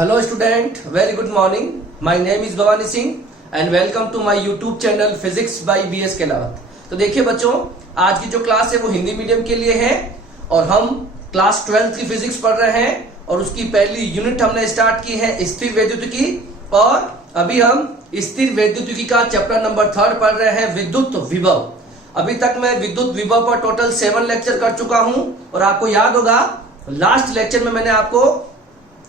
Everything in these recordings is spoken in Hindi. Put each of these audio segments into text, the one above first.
Hello student, very good morning. My name is Bhavani Singh and welcome to my YouTube channel Physics by BS Kelawat. तो देखिए बच्चों, आज की जो क्लास है वो हिंदी मीडियम के लिए है और हम क्लास 12 की फिजिक्स पढ़ रहे हैं और उसकी पहली यूनिट हमने स्टार्ट की है स्थिर वैद्युतिकी। और अभी हम स्थिर वैद्युतिकी का चैप्टर नंबर 3 पढ़ रहे हैं विद्युत विभव। अभी तक मैं विद्युत विभव पर टोटल 7 लेक्चर कर चुका हूं और आपको याद होगा लास्ट लेक्चर में मैंने आपको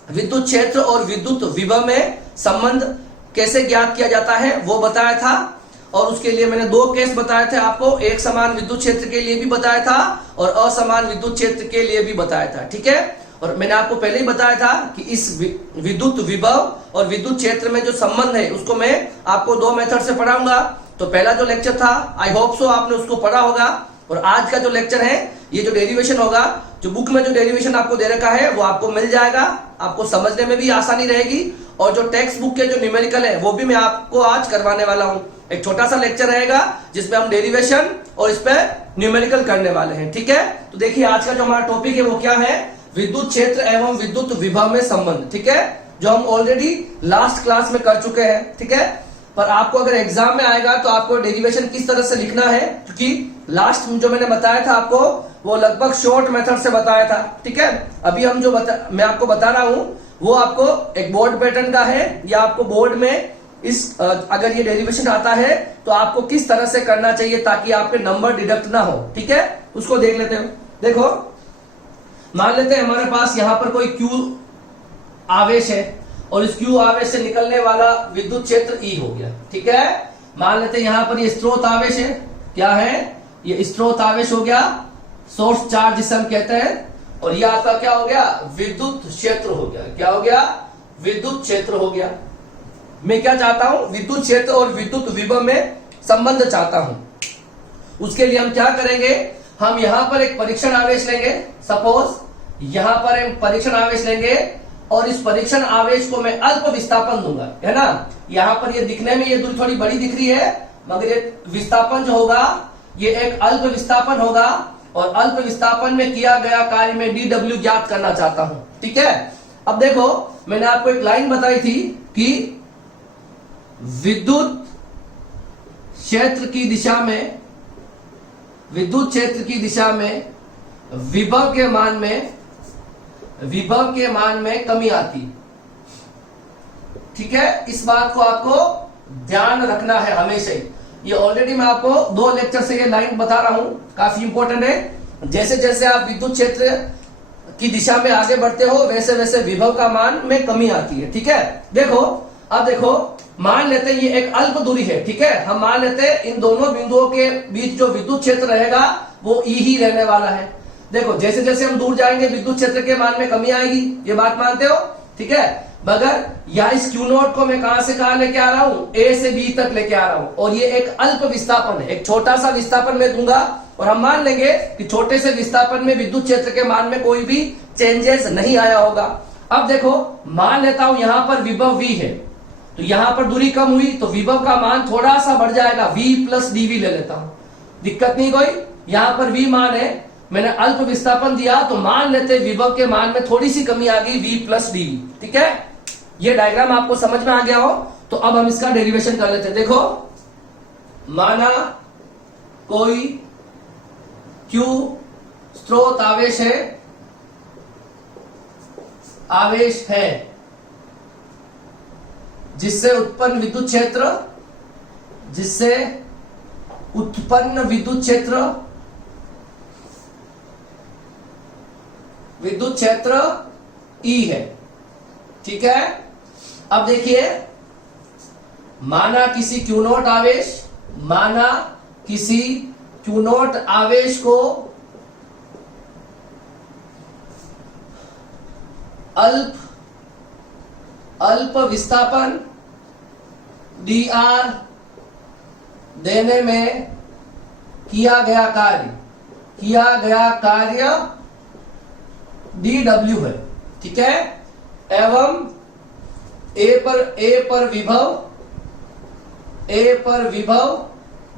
विद्युत क्षेत्र और विद्युत विभव में संबंध कैसे ज्ञात किया जाता है वो बताया था। और उसके लिए मैंने 2 केस बताए थे आपको, एक समान विद्युत क्षेत्र के लिए भी बताया था और असमान विद्युत क्षेत्र के लिए भी बताया था। ठीक है, और मैंने आपको पहले ही बताया था कि इस विद्युत विभव और विद्युत क्षेत्र में जो संबंध है उसको मैं आपको 2 मेथड से पढ़ाऊंगा। तो पहला जो लेक्चर था आई होप सो आपने उसको पढ़ा होगा और आज का जो लेक्चर है ये जो डेरिवेशन होगा, जो बुक में जो डेरिवेशन आपको दे रखा है वो आपको मिल जाएगा, आपको समझने में भी आसानी रहेगी। और जो टेक्स्ट बुक के जो न्यूमेरिकल है वो भी मैं आपको आज करवाने वाला हूं। एक छोटा सा लेक्चर रहेगा जिसमें हम डेरिवेशन और इस पे न्यूमेरिकल करने वाले हैं। ठीक है, तो देखिए आज का जो हमारा टॉपिक है वो क्या है, विद्युत क्षेत्र एवं विद्युत विभव में संबंध। ठीक है, जो हम ऑलरेडी लास्ट क्लास में कर चुके हैं। ठीक है, पर आपको अगर एग्जाम में आएगा तो आपको डेरिवेशन किस तरह से लिखना है, क्योंकि लास्ट जो मैंने बताया था आपको वो लगभग शॉर्ट मेथड से बताया था। ठीक है, अभी हम जो मैं आपको बता रहा हूं वो आपको एक बोर्ड पैटर्न का है, या आपको बोर्ड में इस अगर ये डेरिवेशन आता है तो आपको किस तरह से करना चाहिए ताकि आपके नंबर डिडक्ट ना हो। ठीक है, उसको देख लेते हैं। देखो, मान लेते हैं हमारे पास यहां पर कोई Q आवेश है और इस Q आवेश से निकलने वाला विद्युत क्षेत्र E हो गया। ठीक है, मान लेते हैं यहां पर ये स्रोत आवेश है, क्या है ये स्रोत आवेश हो गया, सोर्स चार्ज जिसे हम कहते हैं, और ये आपका क्या हो गया, विद्युत क्षेत्र हो गया। क्या हो गया, विद्युत क्षेत्र हो गया। मैं क्या चाहता हूं, विद्युत क्षेत्र और विद्युत विभव में संबंध चाहता हूं। उसके लिए हम क्या करेंगे, हम यहां पर एक परीक्षण आवेश लेंगे। सपोज यहां पर हम परीक्षण आवेश लेंगे और इस परीक्षण आवेश को मैं अल्प विस्थापन दूंगा, है ना। यहां पर ये दिखने में ये दूरी थोड़ी बड़ी दिख रही है, मगर ये विस्थापन जो होगा ये एक अल्प विस्थापन होगा और अल्प विस्थापन में किया गया कार्य में dw ज्ञात करना चाहता हूं। ठीक है, अब देखो मैंने आपको एक लाइन बताई थी कि विद्युत क्षेत्र की दिशा में, विद्युत क्षेत्र की दिशा में विभव के मान में कमी आती। ठीक है, इस बात को आपको ध्यान रखना है हमेशा ही। ये ऑलरेडी मैं आपको 2 लेक्चर से ये लाइन बता रहा हूं, काफी इंपॉर्टेंट है। जैसे जैसे आप विद्युत क्षेत्र की दिशा में आगे बढ़ते हो वैसे वैसे विभव का मान में कमी आती है। ठीक है, देखो अब देखो, मान लेते हैं ये एक अल्प दूरी है। ठीक है, हम मान लेते हैं इन दोनों बिंदुओं के बीच जो विद्युत क्षेत्र रहेगा वो E ही रहने वाला है। देखो जैसे जैसे हम दूर जाएंगे विद्युत क्षेत्र के मान में कमी आएगी, ये बात मानते हो। ठीक है, मगर यहाँ इस Q0 को मैं कहां से कहां लेके आ रहा हूं, A से B तक लेके आ रहा हूं, और ये एक अल्प विस्थापन है, एक छोटा सा विस्थापन मैं दूंगा और हम मान लेंगे कि छोटे से विस्थापन में विद्युत क्षेत्र के मान में कोई भी चेंजेस नहीं आया होगा। अब देखो मान लेता हूं यहां पर विभव V है, तो यहां पर दूरी कम हुई तो विभव का मान थोड़ा सा बढ़ जाएगा, V प्लस dV ले लेता हूं, दिक्कत नहीं कोई। यहां पर V मान है, मैंने अल्प विस्थापन दिया तो मान लेते विभव के मान में थोड़ी सी कमी आ गई, V प्लस dV। ठीक है, ये डायग्राम आपको समझ में आ गया हो तो अब हम इसका डेरिवेशन कर लेते हैं। देखो, माना कोई Q स्रोत आवेश है जिससे उत्पन्न विद्युत क्षेत्र E है। ठीक है, अब देखिए, माना किसी Q0 आवेश को अल्प विस्थापन dr देने में किया गया कार्य dw है। ठीक है, एवं A पर विभव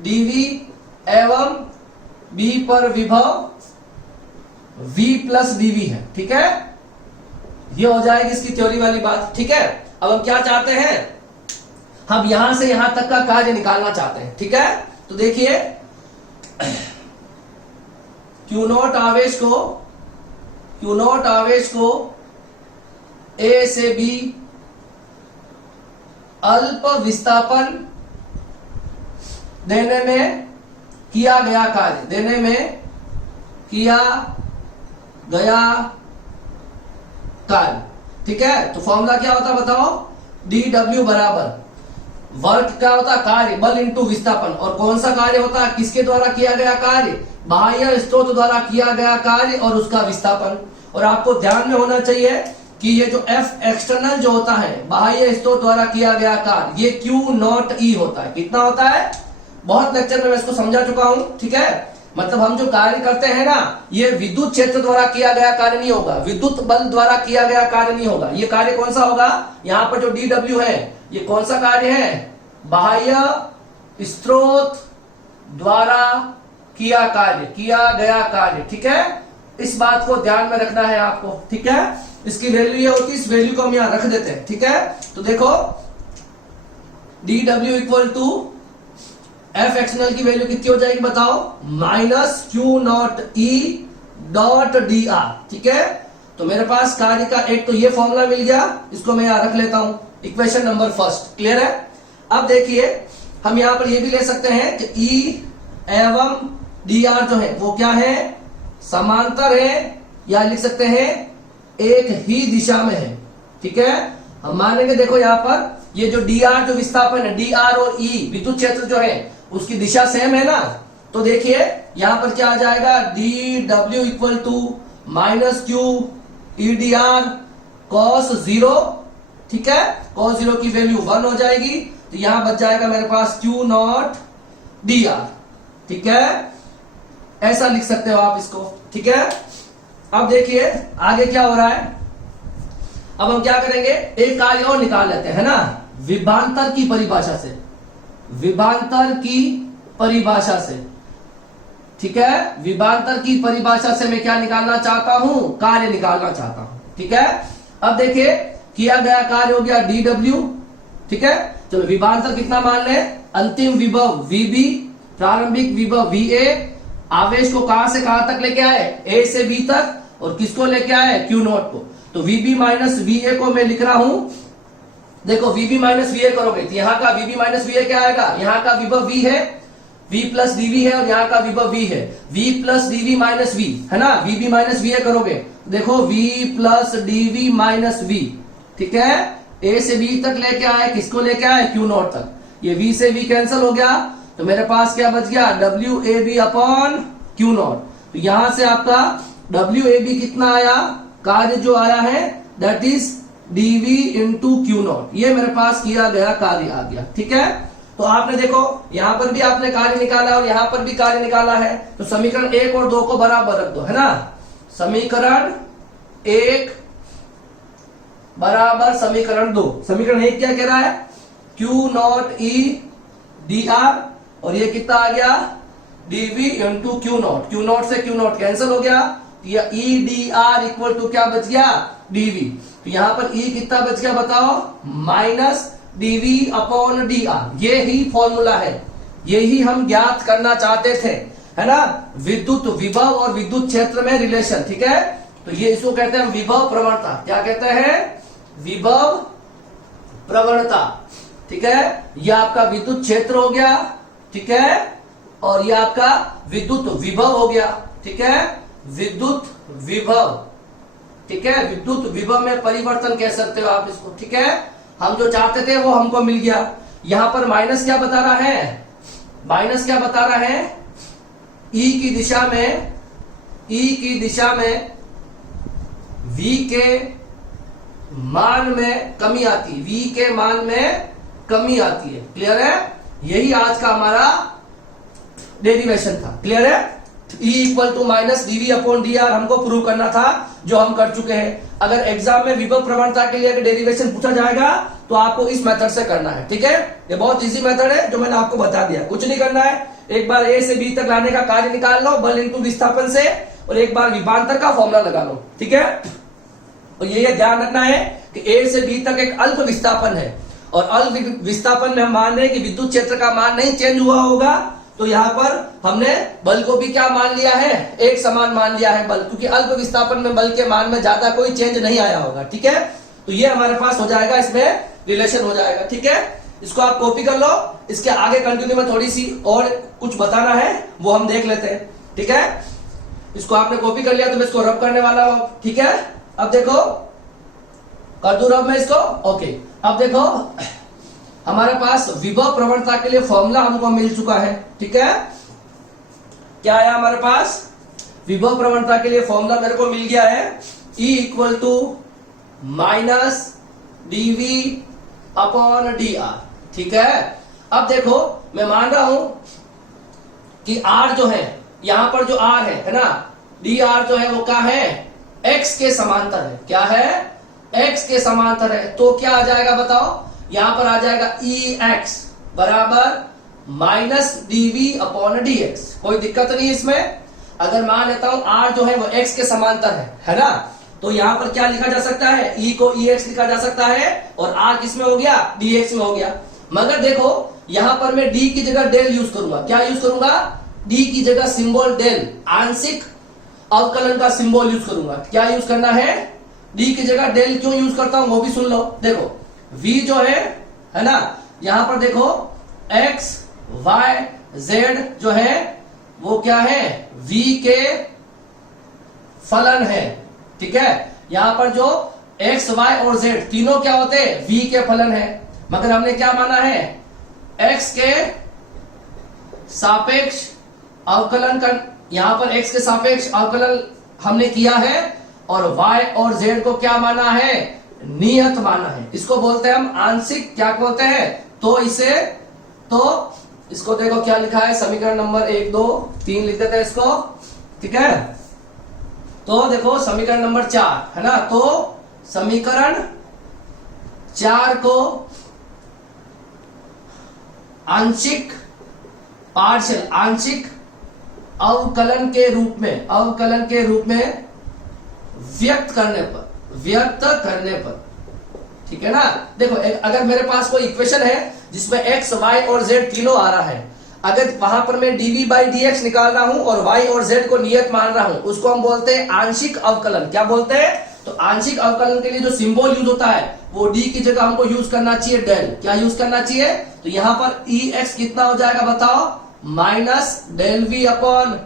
dV एवं B पर विभव V प्लस dV है। ठीक है, ये हो जाएगी इसकी थ्योरी वाली बात। ठीक है, अब हम क्या चाहते हैं, हम यहां से यहां तक का कार्य निकालना चाहते हैं। ठीक है, तो देखिए Q नॉट आवेश को A से B अल्प विस्थापन देने में किया गया कार्य। ठीक है, तो फॉर्मूला क्या होता बताओ, dw बराबर वर्क क्या होता, कार्य, बल इंटू विस्थापन। और कौन सा कार्य होता है, किसके द्वारा किया गया कार्य, बाह्य स्रोत द्वारा किया गया कार्य और उसका विस्थापन। और आपको ध्यान में होना चाहिए कि ये जो F एक्सटर्नल जो होता है, बाह्य स्रोत द्वारा किया गया कार्य, ये Q नॉट E होता है। कितना होता है, बहुत लेक्चर में मैं इसको समझा चुका हूं। ठीक है, मतलब हम जो कार्य करते हैं ना, ये विद्युत क्षेत्र द्वारा किया गया कार्य नहीं होगा, विद्युत बल द्वारा किया गया कार्य नहीं होगा। ये कार्य कौन सा होगा, यहाँ पर जो dw है ये कौन सा कार्य है, बाह्य स्रोत द्वारा किया गया कार्य। ठीक है, इस बात को ध्यान में रखना है आपको। ठीक है, इसकी वैल्यू ये होती है, इस वैल्यू को हम यहां रख देते हैं। ठीक है, तो देखो dw equal to F external की वैल्यू कितनी हो जाएगी बताओ, minus Q naught E dot dr। ठीक है, तो मेरे पास कार्य का एक तो ये फॉर्मूला मिल गया, इसको मैं यहां रख लेता हूं, इक्वेशन नंबर फर्स्ट। क्लियर है। अब देखिए हम यहां पर ये भी ले सकते हैं कि E एवं dr जो है वो क्या है, समांतर है, या लिख सकते हैं एक ही दिशा में है। ठीक है, हम मानेंगे देखो यहां पर ये जो dr जो विस्थापन है, dr और E विद्युत क्षेत्र जो है उसकी दिशा सेम है ना, तो देखिए यहां पर क्या आ जाएगा, dw equal to minus Q E dr cos 0। ठीक है, cos 0 की वैल्यू 1 हो जाएगी, तो यहां बच जाएगा मेरे पास Q नॉट dr। ठीक है, ऐसा लिख सकते हो आप इसको। ठीक है, अब देखिए आगे क्या हो रहा है, अब हम क्या करेंगे, एक कार्य और निकाल लेते हैं ना, विभवांतर की परिभाषा से, ठीक है, विभवांतर की परिभाषा से मैं क्या निकालना चाहता हूं, कार्य निकालना चाहता हूं। ठीक है, अब देखिए किया गया कार्य हो गया dw। ठीक है, चलो विभवांतर कितना मान ले, अंतिम विभव VB, प्रारंभिक विभव VA, आवेश को कहां से कहां तक लेके आए, A से B तक, और किसको लेके आए, Q नॉट को। तो VB माइनस VA को मैं लिख रहा हूं, देखो VB माइनस VA करोगे तो यहाँ का VB माइनस VA क्या आएगा, यहाँ का विभव V है, V प्लस DV है, और यहाँ का विभव V है, V plus DV minus V है ना, VB माइनस VA करोगे देखो V plus DV minus V। ठीक है, A से B तक लेके आए, किसको लेके आए, Q नॉट तक। ये V से V कैंसिल हो गया, तो मेरे पास क्या बच गया, WAB अपॉन Q नॉट। तो यहां से आपका WAB कितना आया, कार्य जो आया है that is dV into Q not, ये मेरे पास किया गया कार्य आ गया। ठीक है, तो आपने देखो यहां पर भी आपने कार्य निकाला और यहां पर भी कार्य निकाला है, तो समीकरण 1 और 2 को बराबर रख दो, है ना, समीकरण 1 बराबर समीकरण 2। समीकरण 1 क्या कह रहा है, Q नॉट E dr, और ये कितना आ गया, dV into Q not, Q not से Q नॉट कैंसिल हो गया, या E dr इक्वल टू क्या बच गया, dV। तो यहां पर E कितना बच गया बताओ, माइनस dV अपॉन dr। ये ही फॉर्मूला है, यही हम ज्ञात करना चाहते थे, है ना, विद्युत विभव और विद्युत क्षेत्र में रिलेशन। ठीक है, तो ये इसको कहते हैं विभव प्रवणता। क्या कहते हैं, विभव प्रवणता। ठीक है, ये आपका विद्युत क्षेत्र हो गया। ठीक है, और ये आपका विद्युत विभव हो गया। ठीक है, विद्युत विभव। ठीक है, विद्युत विभव में परिवर्तन कह सकते हो आप इसको। ठीक है, हम जो चाहते थे वो हमको मिल गया। यहां पर माइनस क्या बता रहा है, माइनस क्या बता रहा है, E की दिशा में V के मान में कमी आती है, V के मान में कमी आती है। क्लियर है, यही आज का हमारा डेरिवेशन था। क्लियर है, E equal to minus dV upon dr हमको प्रूव करना था, जो हम कर चुके हैं। अगर एग्जाम में विभव प्रवणता के लिए अगर डेरिवेशन पूछा जाएगा तो आपको इस मेथड से करना है। ठीक है, ये बहुत इजी मेथड है जो मैंने आपको बता दिया, कुछ नहीं करना है। एक बार A से B तक लाने का कार्य निकाल लो बल इंटू विस्थापन से, और एक बार विभवांतर का फॉर्मूला लगा लो। ठीक है, और ये ध्यान रखना है कि ए से बी तक एक अल्प विस्थापन है, और अल्प विस्थापन में हम मान रहे हैं कि विद्युत क्षेत्र का मान नहीं चेंज हुआ होगा, तो यहाँ पर हमने बल को भी क्या मान लिया है, एक समान मान लिया है बल, क्योंकि अल्प विस्थापन में बल के मान में ज्यादा कोई चेंज नहीं आया होगा। ठीक है, तो ये हमारे पास हो जाएगा, इसमें रिलेशन हो जाएगा। ठीक है, इसको आप कॉपी कर लो। इसके आगे कंटिन्यू में थोड़ी सी और कुछ बताना है, वो हम देख लेते हैं। ठीक है, इसको आपने कॉपी कर लिया तो मैं इसको रब करने वाला हूं। ठीक है, अब देखो कर दूं रब मैं इसको। ओके, अब देखो हमारे पास विभव प्रवणता के लिए फॉर्मूला हमको मिल चुका है। ठीक है, क्या आया हमारे पास, विभव प्रवणता के लिए फॉर्मूला मेरे को मिल गया है, E equal to minus dV upon dr। ठीक है, अब देखो मैं मान रहा हूं कि R जो है, यहां पर जो R है ना, dr जो है वो क्या है, x के समांतर है। क्या है, x के समांतर है। तो क्या आ जाएगा बताओ, यहां पर आ जाएगा Ex बराबर माइनस dV अपॉन dx। कोई दिक्कत नहीं इसमें। अगर मान लेता हूं R जो है वो x के समांतर है ना, तो यहां पर क्या लिखा जा सकता है, E को Ex लिखा जा सकता है, और R किसमें हो गया, dx में हो गया। मगर देखो यहां पर मैं d की जगह डेल यूज करूंगा। क्या यूज करूंगा, d की जगह सिंबल डेल, आंशिक अवकलन का सिंबल यूज करूंगा। क्या यूज करना है, d की जगह डेल क्यों यूज करता हूं वो भी सुन लो। देखो v जो है ना, यहां पर देखो x y z जो है वो क्या है, v के फलन है। ठीक है, यहां पर जो x y और z तीनों क्या होते हैं, v के फलन है। मगर हमने क्या माना है, x के सापेक्ष अवकलन कर, यहां पर x के सापेक्ष अवकलन हमने किया है, और y और z को क्या माना है, नियत माना है। इसको बोलते हैं हम आंशिक, क्या बोलते हैं, तो इसको देखो क्या लिखा है, समीकरण नंबर 1 2 3 लिख देते हैं इसको। ठीक है, तो देखो समीकरण नंबर 4 है ना, तो समीकरण 4 को आंशिक पार्शियल, आंशिक अवकलन के रूप में व्यक्त करने पर ठीक है ना। देखो अगर मेरे पास कोई इक्वेशन है जिसमें x y और z तीनों आ रहा है, अगर वहां पर मैं dv बाई dx निकाल रहा हूं और y और z को नियत मान रहा हूं, उसको हम बोलते हैं आंशिक अवकलन। क्या बोलते हैं, तो आंशिक अवकलन के लिए जो सिंबल यूज होता है वो d की जगह हमको यूज करना चाहिए डेल। क्या यूज करना चाहिए, तो यहां पर ex कितना हो जाएगा बताओ, minus del v upon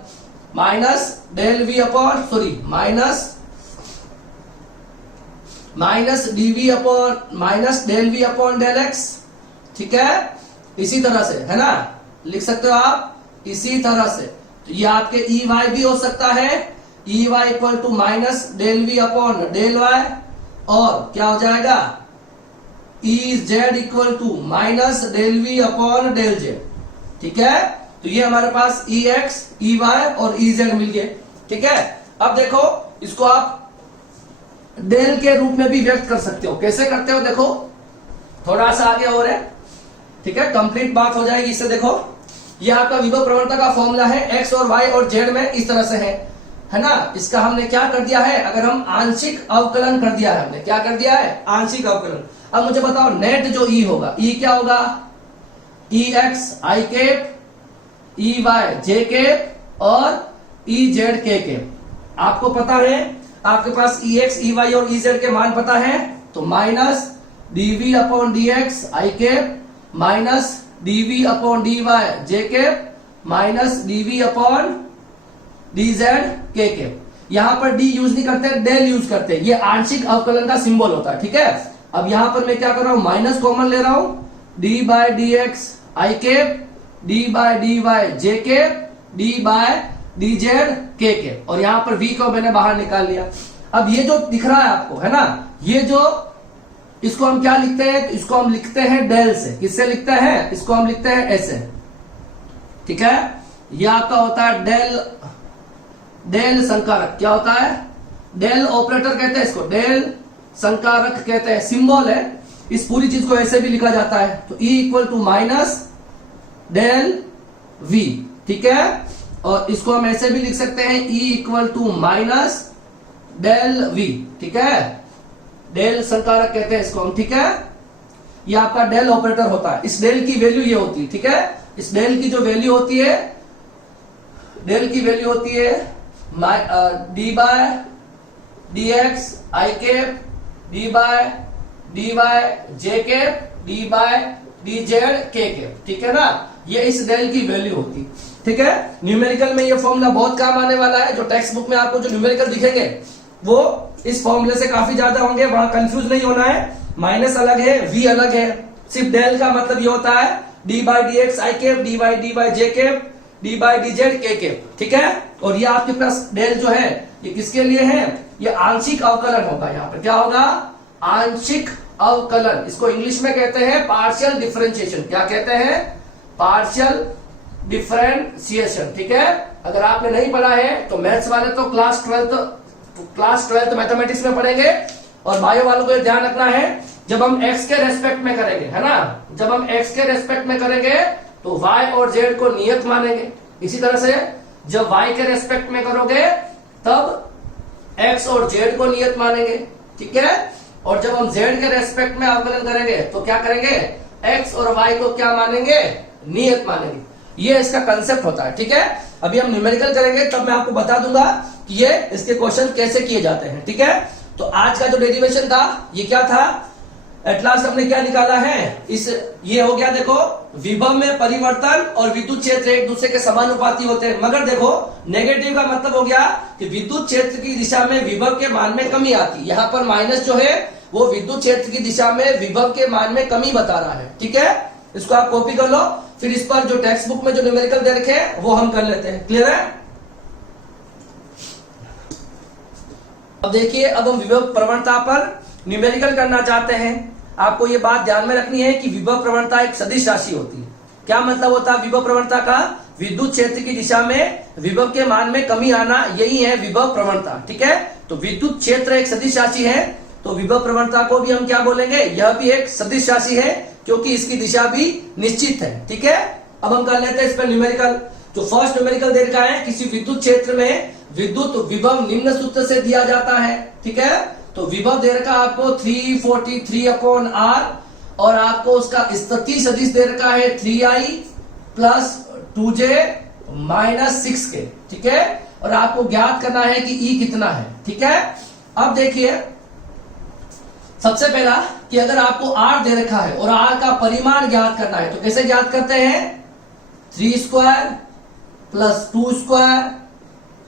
minus del V upon del X. ठीक है, इसी तरह से है ना, लिख सकते हो आप इसी तरह से। तो ये आपके ई वाई भी हो सकता है, E Y equal to minus del V upon del Y, और क्या हो जाएगा, E Z equal to minus del V upon del Z. ठीक है, तो ये हमारे पास ई एक्स, ई वाई और ई जेड मिल गए। ठीक है, अब देखो इसको आप डेल के रूप में भी व्यक्त कर सकते हो। कैसे करते हो, देखो थोड़ा सा आगे और है। ठीक है, कंप्लीट बात हो जाएगी इससे। देखो ये आपका विभव प्रवणता का फॉर्मूला है, एक्स और वाई और जेड में इस तरह से है ना। इसका हमने क्या कर दिया है, अगर हम आंशिक अवकलन कर दिया है, हमने क्या कर दिया है, आंशिक अवकलन। अब मुझे बताओ नेट जो ई होगा, ई क्या होगा, e x i cap, e y j cap और ई जेड के केप। आपको पता है, आपके पास ई एक्स ई वाई और ई जेड के मान पता है, तो minus DV upon d x i cap minus DV upon d y j cap minus DV upon d z k cap. यहां पर डी यूज नहीं करते, डेल यूज करते हैं, ये आंशिक अवकलन का सिंबल होता है। ठीक है, अब यहां पर मैं क्या कर रहा हूं, माइनस कॉमन ले रहा हूं, d by d x i cap, d by d y j cap, d by d z k cap, और यहां पर वी को मैंने बाहर निकाल लिया। अब ये जो दिख रहा है आपको है ना, ये जो इसको हम क्या लिखते हैं, तो इसको हम लिखते हैं डेल से। किससे लिखते हैं, इसको हम लिखते हैं ऐसे। ठीक है, यह आपका होता है डेल संकारक। क्या होता है, डेल ऑपरेटर कहते हैं इसको, डेल संकारक कहते हैं, सिंबल है। इस पूरी चीज को ऐसे भी लिखा जाता है, तो E equal to minus del V। ठीक है, और इसको हम ऐसे भी लिख सकते हैं, E equal to minus del V। ठीक है, डेल संकारक कहते हैं इसको हम, ठीक है। ये आपका डेल ऑपरेटर होता है। इस डेल की वैल्यू ये होती है, ठीक है। इस डेल की जो वैल्यू होती है, डेल की वैल्यू होती है d by d x i cap, d by d y j cap, d by d z k cap, ठीक है ना। ये इस डेल की वैल्यू होती, ठीक है। न्यूमेरिकल में ये फॉर्मूला बहुत काम आने वाला है। जो टेक्स्ट बुक में आपको जो न्यूमेरिकल दिखेंगे वो इस फॉर्मूले से काफी ज्यादा होंगे, वहां कंफ्यूज नहीं होना है। माइनस अलग है, वी अलग है। सिर्फ डेल का मतलब ये होता है D by D x i cap, D by J cap, D by D z k cap, ठीक है। और ये आपके पास डेल जो है ये किसके लिए है? ये आंशिक अवकलन होगा। यहाँ पर क्या होगा? आंशिक अवकलन। इसको इंग्लिश में कहते हैं पार्शियल डिफरेंशिएशन। क्या कहते हैं? पार्शियल डिफरेंशिएशन, ठीक है। अगर आपने नहीं पढ़ा है तो मैथ्स वाले तो क्लास ट्वेल्थ मैथमेटिक्स में पढ़ेंगे, और बायो वालों को ध्यान रखना है जब हम एक्स के रेस्पेक्ट में करेंगे, है ना, जब हम एक्स के रेस्पेक्ट में करेंगे तो वाई और जेड को नियत मानेंगे। इसी तरह से जब वाई के रेस्पेक्ट में करोगे तब एक्स और जेड को नियत मानेंगे, ठीक है। और जब हम जेड के रेस्पेक्ट में अवकलन करेंगे तो क्या करेंगे? एक्स और वाई को क्या मानेंगे? नियत मानेंगे। ये इसका कंसेप्ट होता है, ठीक है। अभी हम न्यूमेरिकल करेंगे तब मैं आपको बता दूंगा कि ये इसके क्वेश्चन कैसे किए जाते हैं, ठीक है। तो आज का जो डेरिवेशन था ये क्या था? एट लास्ट हमने क्या निकाला है? ये हो गया, देखो, विभव में परिवर्तन और विद्युत क्षेत्र एक दूसरे के समानुपाती होते हैं। मगर देखो, नेगेटिव का मतलब हो गया कि विद्युत क्षेत्र की दिशा में विभव के मान में कमी आती। यहाँ पर माइनस जो है वो विद्युत क्षेत्र की दिशा में विभव के मान में कमी बता रहा है, ठीक है। इसको आप कॉपी कर लो, फिर इस पर जो टेक्स्ट बुक में जो न्यूमेरिकल दे रखे हैं वो हम कर लेते हैं। क्लियर है? अब देखिए, अब हम विभव प्रवणता पर न्यूमेरिकल करना चाहते हैं। आपको ये बात ध्यान में रखनी है कि विभव प्रवणता एक सदिश राशि होती है। क्या मतलब होता है विभव प्रवणता का? विद्युत क्षेत्र की दिशा में विभव के मान में कमी आना, यही है विभव प्रवणता, ठीक है। तो विद्युत क्षेत्र एक सदिश राशि है, तो विभव प्रवणता को भी हम क्या बोलेंगे? यह भी एक सदिश राशि है, क्योंकि इसकी दिशा भी निश्चित है, ठीक है। अब हम कर लेते हैं इस पर न्यूमेरिकल। जो फर्स्ट न्यूमेरिकल दे रखा है, किसी विद्युत क्षेत्र में विद्युत विभव निम्न सूत्र से दिया जाता है, ठीक है। तो विभव दे रखा आपको 343/r, और आपको उसका स्थिति सदिश दे रखा है 3i plus 2j minus 6k, ठीक है। और आपको ज्ञात करना है कि E कितना है, ठीक है। अब देखिए, सबसे पहला कि अगर आपको R दे रखा है और R का परिमाण ज्ञात करना है तो कैसे ज्ञात करते हैं? 3 स्क्वायर प्लस 2 स्क्वायर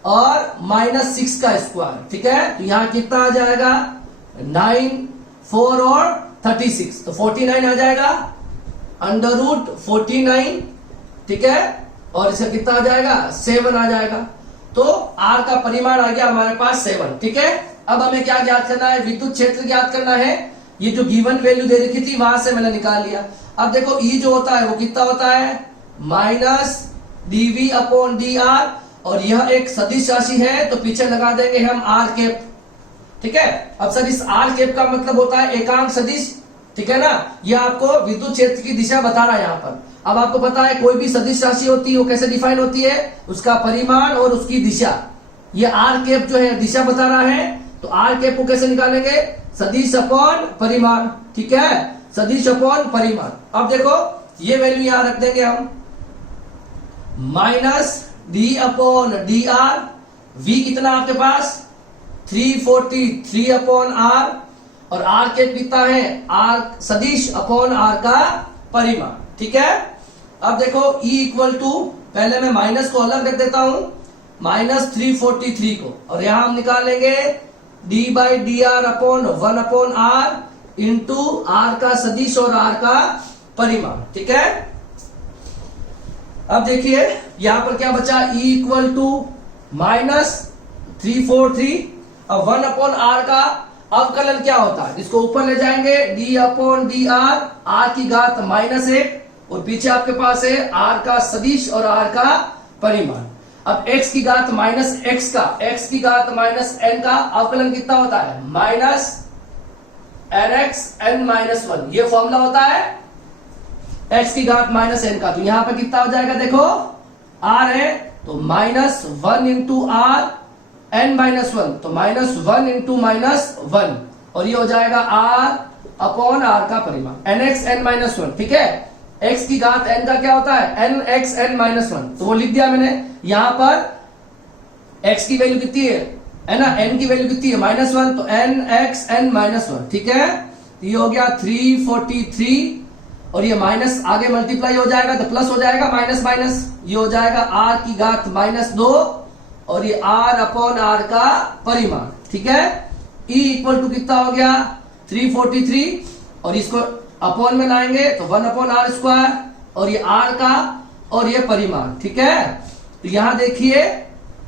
और माइनस 6 का स्क्वायर, ठीक है। तो यहां कितना आ जाएगा? 9, 4 और 36, तो 49 आ जाएगा, अंडर रूट 49, ठीक है। और इसका कितना आ जाएगा? 7 आ जाएगा। तो R का परिमाण आ गया हमारे पास 7, ठीक है। अब हमें क्या ज्ञात करना है? विद्युत क्षेत्र ज्ञात करना है। ये जो गिवन वैल्यू दे रखी थी वहां से मैंने निकाल लिया। अब देखो, E जो होता है वो कितना होता है? माइनस dV/dr, और यह एक सदिश राशि है तो पीछे लगा देंगे हम R कैप, ठीक है। अब सर इस R कैप का मतलब होता है एकांक सदिश, ठीक है ना। यह आपको विद्युत क्षेत्र की दिशा बता रहा है यहाँ पर। अब आपको पता है कोई भी सदिश राशि होती है वो कैसे डिफाइन होती है? उसका परिमाण और उसकी दिशा। ये R कैप जो है दिशा बता रहा है, तो R कैप को कैसे निकालेंगे? सदिश अपॉन परिमाण, ठीक है, सदिश अपॉन परिमाण। अब देखो, ये वैल्यू यहां रख देंगे हम, माइनस d/dr, v कितना आपके पास? 343/r, और R कैप कितना है? R सदिश अपॉन R का परिमाण, ठीक है। अब देखो, E इक्वल टू, पहले मैं माइनस को अलग रख देता हूं, माइनस 343 को, और यहां हम निकालेंगे d/dr/1/r इंटू R का सदिश और R का परिमाण, ठीक है। अब देखिए यहां पर क्या बचा? E इक्वल टू माइनस 343, अब 1/r का अवकलन क्या होता है? इसको ऊपर ले जाएंगे, d/dr, R की घात -1, और पीछे आपके पास है R का सदिश और R का परिमाण। अब x की घात माइनस x का, x की घात माइनस n का अवकलन कितना होता है? माइनस nx n-1, ये फॉर्मूला होता है x की घात माइनस n का। तो यहां पर कितना हो जाएगा? देखो, r है तो -1 इंटू r n-1, तो -1 इंटू -1, और ये हो जाएगा r अपॉन r का परिमाण nx n माइनस वन। ठीक है, x की घात n का क्या होता है nx n माइनस वन, तो वो लिख दिया मैंने। यहां पर x की वैल्यू कितनी है ना, n की वैल्यू कितनी है माइनस वन, तो nx n माइनस वन। ठीक है, ये हो गया 343 और ये माइनस आगे मल्टीप्लाई हो जाएगा तो प्लस हो जाएगा, माइनस माइनस ये हो जाएगा r की घात माइनस 2 और ये r अपॉन r का परिमाण। ठीक है, E इक्वल टू कितना हो गया 343 और इसको अपॉन में लाएंगे तो 1 अपॉन r स्क्वायर और ये r का और ये परिमाण। ठीक है, तो यहां देखिए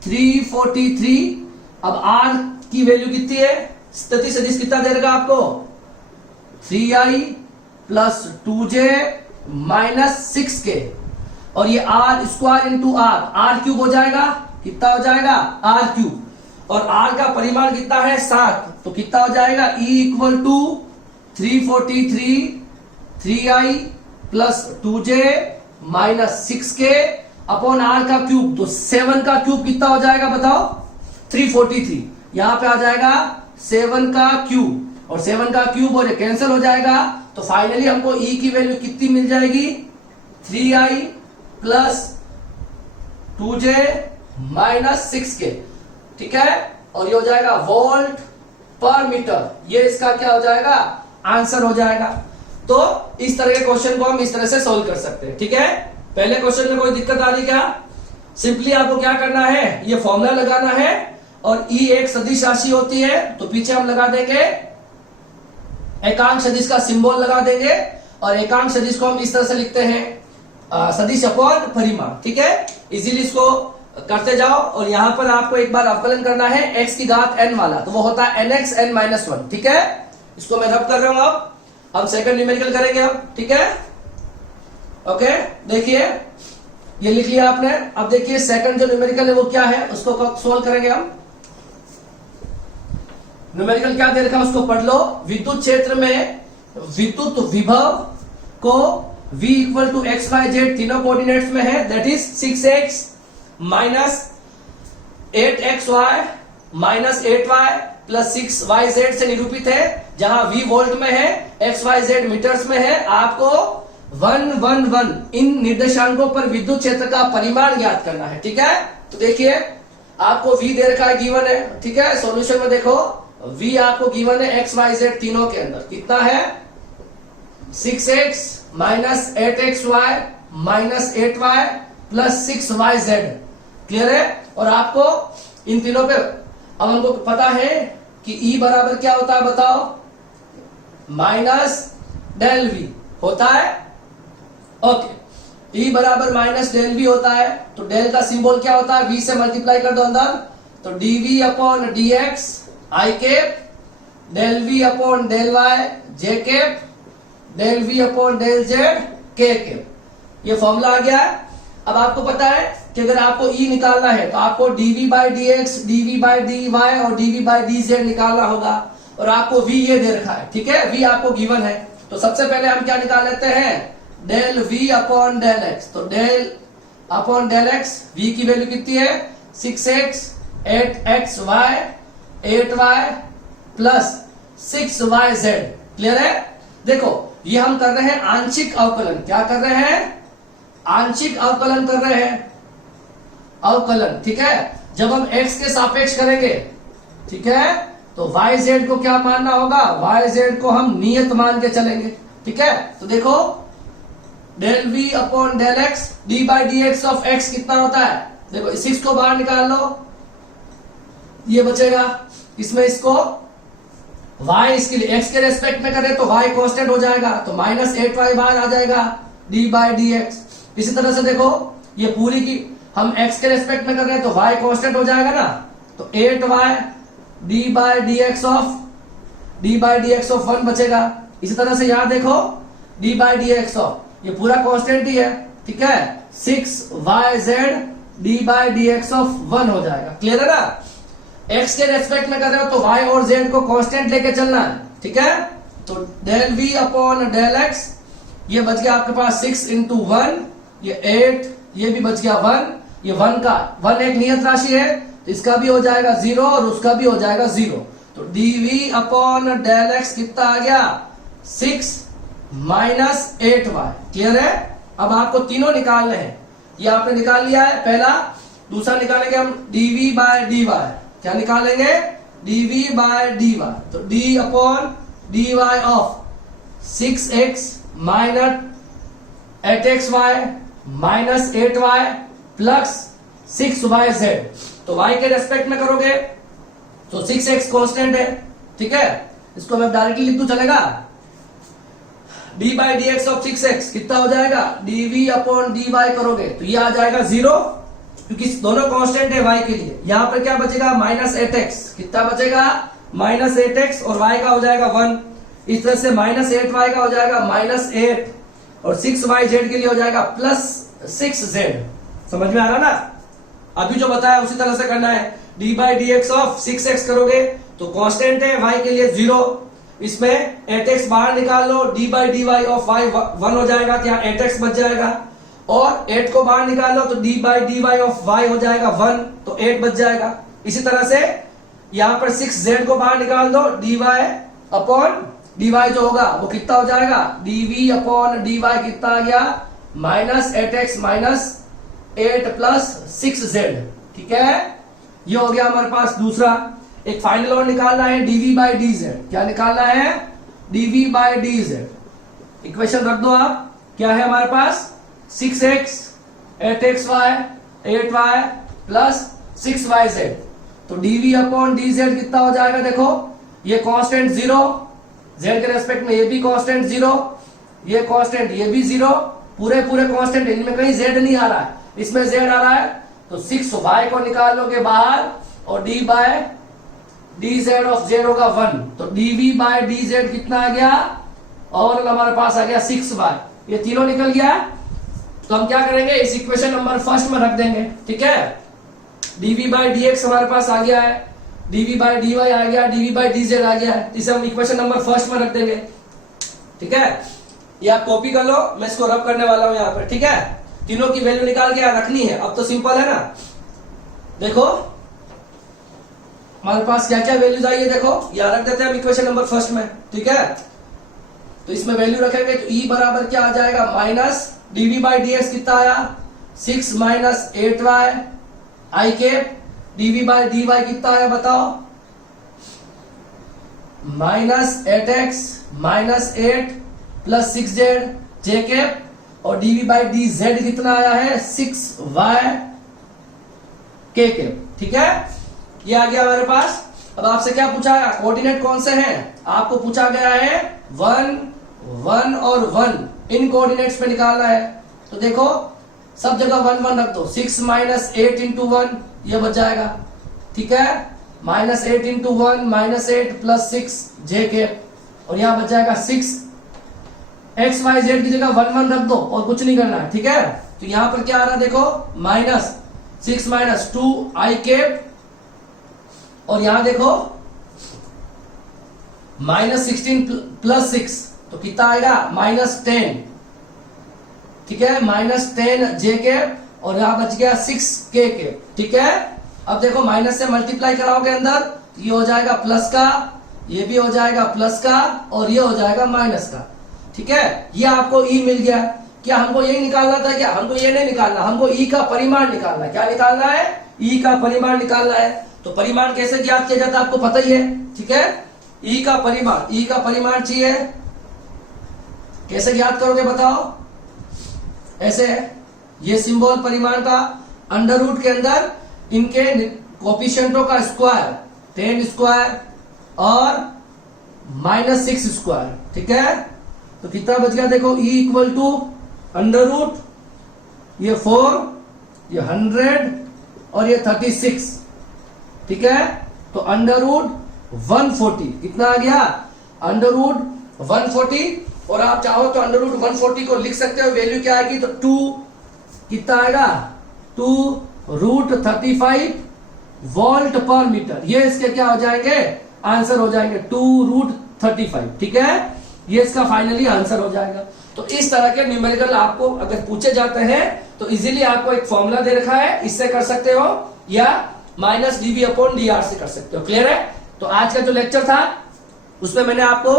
343, अब r की वैल्यू कितनी है, स्थिति सदिश कितना दे रहा आपको 3i plus 2j minus 6k और ये r square into r cube हो जाएगा, कितना हो जाएगा r क्यूब, और r का परिमाण कितना है 7, तो कितना हो जाएगा E equal to 343 3i plus 2j minus 6k upon r का क्यूब, तो 7 का क्यूब कितना हो जाएगा बताओ 343, यहां पे आ जाएगा 7 का क्यूब और 7 का क्यूब और ये कैंसिल हो जाएगा, तो फाइनली हमको E की वैल्यू कितनी मिल जाएगी 3i plus 2j minus 6k। ठीक है, और ये हो जाएगा वोल्ट पर मीटर, ये इसका क्या हो जाएगा आंसर हो जाएगा। तो इस तरह के क्वेश्चन को हम इस तरह से सोल्व कर सकते हैं। ठीक है, पहले क्वेश्चन में कोई दिक्कत आ रही क्या, सिंपली आपको क्या करना है, ये फॉर्मूला लगाना है और E एक सदिश राशि होती है तो पीछे हम लगा देंगे एकांक सदिश का सिंबल लगा देंगे और एकांक सदिश को हम इस तरह से लिखते हैं सदिश अपॉन परिमाण। ठीक है, इजीली इसको करते जाओ और यहां पर आपको एक बार अवकलन करना है x की घात n वाला, तो वो होता है nx n माइनस वन। ठीक है, इसको मैं रब कर रहा हूं, अब हम सेकंड न्यूमेरिकल करेंगे अब। ठीक है, ओके, देखिए ये लिख लिया आपने। अब देखिए सेकंड जो न्यूमेरिकल है वो क्या है, उसको सोल्व करेंगे हम। न्यूमेरिकल क्या दे रखा है उसको पढ़ लो। विद्युत क्षेत्र में विद्युत विभव को v equal to X Y Z तीनों कोऑर्डिनेट्स में है, that is 6x minus 8xy minus 8y plus 6yz से निरूपित है, जहां v वोल्ट में है, xyz मीटर्स में है। आपको 1 1 1 इन निर्देशांकों पर विद्युत क्षेत्र का परिमाण ज्ञात करना है। ठीक है, तो देखिए आपको v दे रखा है, गिवन है। ठीक है, सॉल्यूशन में देखो v आपको गिवन है xyz तीनों के अंदर कितना है 6x minus 8xy minus 8y plus 6yz। Clear है, और आपको इन तीनों पे अब हमको पता है कि E बराबर क्या होता है बताओ माइनस डेल V होता है। ओके, E बराबर माइनस डेल V होता है, तो डेल का सिंबल क्या होता है, V से मल्टीप्लाई कर दो अंदर, तो dV upon dx i cap, del V upon del y j cap, del V upon del z k cap. ये फॉर्मूला आ गया है। अब आपको पता है कि अगर आपको E निकालना है तो आपको dV by dx, dV by dy और dV बाई dz निकालना होगा, और आपको V ये दे रखा है। ठीक है, V आपको गिवन है, तो सबसे पहले हम क्या निकाल लेते हैं del V upon del x, तो del upon del x V की वैल्यू कितनी है 6x 8xy 8y plus 6yz। Clear है, देखो ये हम कर रहे हैं आंशिक अवकलन, क्या कर रहे हैं आंशिक अवकलन कर रहे हैं, अवकलन। ठीक है, जब हम x के सापेक्ष करेंगे, ठीक है, तो yz को क्या मानना होगा, yz को हम नियत मान के चलेंगे। ठीक है, तो देखो del v upon del x d by D X of x कितना होता है, देखो 6 को बाहर निकाल लो, ये बचेगा, इसमें इसको y इसके लिए x के रेस्पेक्ट में करें तो y कांस्टेंट हो जाएगा, तो माइनस 8y बाहर आ जाएगा d बाई डी एक्स। इसी तरह से देखो ये पूरी की हम x के रेस्पेक्ट में कर रहे हैं तो y कांस्टेंट हो जाएगा ना, तो 8y d by D X of 1 बचेगा। इसी तरह से यहां देखो d by D X of ये पूरा कांस्टेंट ही है। ठीक है, 6yz d by D X of 1 हो जाएगा। क्लियर है ना, x के रेस्पेक्ट में कर रहे हो तो y और z को कांस्टेंट लेके चलना है। ठीक है, तो del v upon del x ये बच गया आपके पास 6 इंटू 1, ये 8, ये भी बच गया 1, ये 1 का 1 एक नियत राशि है तो इसका भी हो जाएगा 0 और उसका भी हो जाएगा 0, तो तो dv अपॉन डेल x कितना आ गया 6 माइनस 8y। क्लियर है? अब आपको तीनों निकालने हैं, ये आपने निकाल लिया है पहला। दूसरा निकालेंगे हम dv बाय dy। क्या निकालेंगे? dv by dy। तो d upon dy of 6x minus 8xy minus 8y plus 6yz। तो y के रेस्पेक्ट में करोगे तो 6x कांस्टेंट है, ठीक है, इसको मैं डायरेक्टली लिख दूं चलेगा। d by D X of 6x कितना हो जाएगा? dv अपॉन dy करोगे तो ये आ जाएगा 0, क्योंकि दोनों कांस्टेंट है y के लिए। यहां पर क्या बचेगा? Minus 8x। कितना बचेगा? माइनस 8x और y का हो जाएगा 1। इस तरह से माइनस 8y का हो जाएगा माइनस 8 और 6yz के लिए हो जाएगा प्लस 6z। समझ में आ रहा ना? अभी जो बताया उसी तरह से करना है। d by D X of 6x करोगे तो कांस्टेंट है y के लिए 0, इसमें 8x बाहर निकाल लो, d by D Y of y 1 हो जाएगा, तो यहाँ 8x बच जाएगा। और 8 को बाहर निकाल लो तो d by D Y of y हो जाएगा 1, तो 8 बच जाएगा। इसी तरह से यहाँ पर 6z को बाहर निकाल दो, dy अपॉन dy जो होगा वो कितना हो जाएगा? dv अपॉन dy कितना आ गया? Minus 8x minus 8 plus 6z। ठीक है, ये हो गया हमारे पास दूसरा। एक फाइनल और निकालना है dv बाई dz। क्या निकालना है? dv by dz। इक्वेशन रख दो आप, क्या है हमारे पास? 6x 8xy 8y plus 6yz। तो dv अपॉन dz कितना हो जाएगा? देखो ये कांस्टेंट 0, z के रेस्पेक्ट में ये भी कांस्टेंट 0, ये कांस्टेंट ये भी 0, पूरे पूरे कांस्टेंट, इनमें कहीं z नहीं आ रहा है, इसमें z आ रहा है। तो 6y को निकाल लोगे बाहर और d by dz of z होगा 1। तो dv बाय dz कितना आ गया? और हमारे पास आ गया 6y। ये तीनों निकल गया। तो हम क्या करेंगे? इस इक्वेशन नंबर फर्स्ट में रख देंगे। ठीक है, dv बाई dx हमारे पास आ गया है, dv बाई dy आ गया, dv बाई dz आ गया है, इसे हम इक्वेशन नंबर फर्स्ट में रख देंगे। ठीक है, ये आप कॉपी कर लो, मैं इसको रब करने वाला हूं यहाँ पर। ठीक है, तीनों की वैल्यू निकाल के रखनी है। अब तो सिंपल है ना, देखो हमारे पास क्या क्या वैल्यूज आई है, देखो यहाँ रख देते हैं हम इक्वेशन नंबर फर्स्ट में। ठीक है, तो इसमें वैल्यू रखेंगे तो e बराबर क्या आ जाएगा? माइनस dv बाई dx कितना आया? 6 minus 8y I cap, dv by dy कितना आया बताओ? Minus 8x minus 8 plus 6z j cap, और dv बाई dz कितना आया है? 6y k cap. ठीक है, ये आ गया हमारे पास। अब आपसे क्या पूछा है? कोऑर्डिनेट कौन से हैं? आपको पूछा गया है 1 1 और 1, इन कोऑर्डिनेट्स पे निकालना है। तो देखो सब जगह 1 1 रख दो। 6 माइनस 8 इंटू 1 ये बच जाएगा। ठीक है, माइनस 8 इंटू 1 माइनस 8 प्लस 6 जे के, और यहां बच जाएगा 6। एक्स वाई जेड की जगह 1 1 रख दो और कुछ नहीं करना है। ठीक है, तो यहां पर क्या आ रहा है देखो, माइनस 6 माइनस 2 आई कैप, और यहां देखो माइनस 16 प्लस 6, तो कितना आएगा? माइनस 10। ठीक है, माइनस 10 जे कैप, और यहां बच गया 6 के कैप। ठीक है, अब देखो माइनस से मल्टीप्लाई कराओगे अंदर, ये हो जाएगा प्लस का, ये भी हो जाएगा प्लस का, और ये हो जाएगा माइनस का। ठीक है, ये आपको ई मिल गया। क्या हमको यही निकालना था? क्या हमको ये नहीं निकालना, हमको ई का परिमाण निकालना है। क्या निकालना है? ई का परिमाण निकालना है। तो परिमाण कैसे ज्ञात किया जाता है आपको पता ही है। ठीक है, ई का परिमाण, ई का परिमाण चाहिए, कैसे ज्ञात करोगे बताओ? ऐसे है, ये सिंबल परिमाण का, अंडर रूट के अंदर इनके कोफिशिएंटों का स्क्वायर, 10 स्क्वायर और माइनस 6 स्क्वायर। ठीक है, तो कितना बच गया देखो, e equal to under root, ये 4, ये 100 और ये 36। ठीक है, तो अंडर रूट 140 कितना आ गया? अंडर रूट 140, और आप चाहो तो अंडर रूट 140 को लिख सकते हो, वैल्यू क्या आएगी? तो 2 कितना आएगा? 2 रूट 35 वोल्ट पर मीटर। ये इसके क्या हो जाएंगे? आंसर हो जाएंगे 2 रूट 35। ठीक है, ये इसका फाइनली आंसर हो जाएगा। तो इस तरह के न्यूमेरिकल आपको अगर पूछे जाते हैं तो इजीली आपको एक फॉर्मूला दे रखा है, इससे कर सकते हो, या minus DV upon d r से कर सकते हो। क्लियर है? तो आज का जो लेक्चर था उसमें मैंने आपको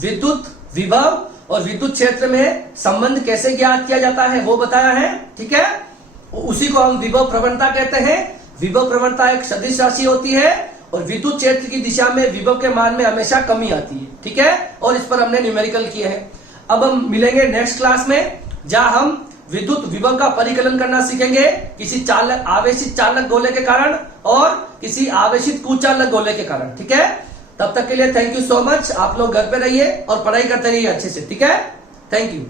विद्युत विभव और विद्युत क्षेत्र में संबंध कैसे ज्ञात किया जाता है वो बताया है। ठीक है, उसी को हम विभव प्रवणता कहते हैं। विभव प्रवणता एक सदिश राशि होती है और विद्युत क्षेत्र की दिशा में विभव के मान में हमेशा कमी आती है। ठीक है, और इस पर हमने न्यूमेरिकल किए हैं। अब हम मिलेंगे नेक्स्ट क्लास में, जहां हम विद्युत विभव का परिकलन करना सीखेंगे किसी चालक आवेशित चालक गोले के कारण और किसी आवेशित कुचालक गोले के कारण। ठीक है, तब तक के लिए थैंक यू सो मच। आप लोग घर पे रहिए और पढ़ाई करते रहिए अच्छे से। ठीक है, थैंक यू।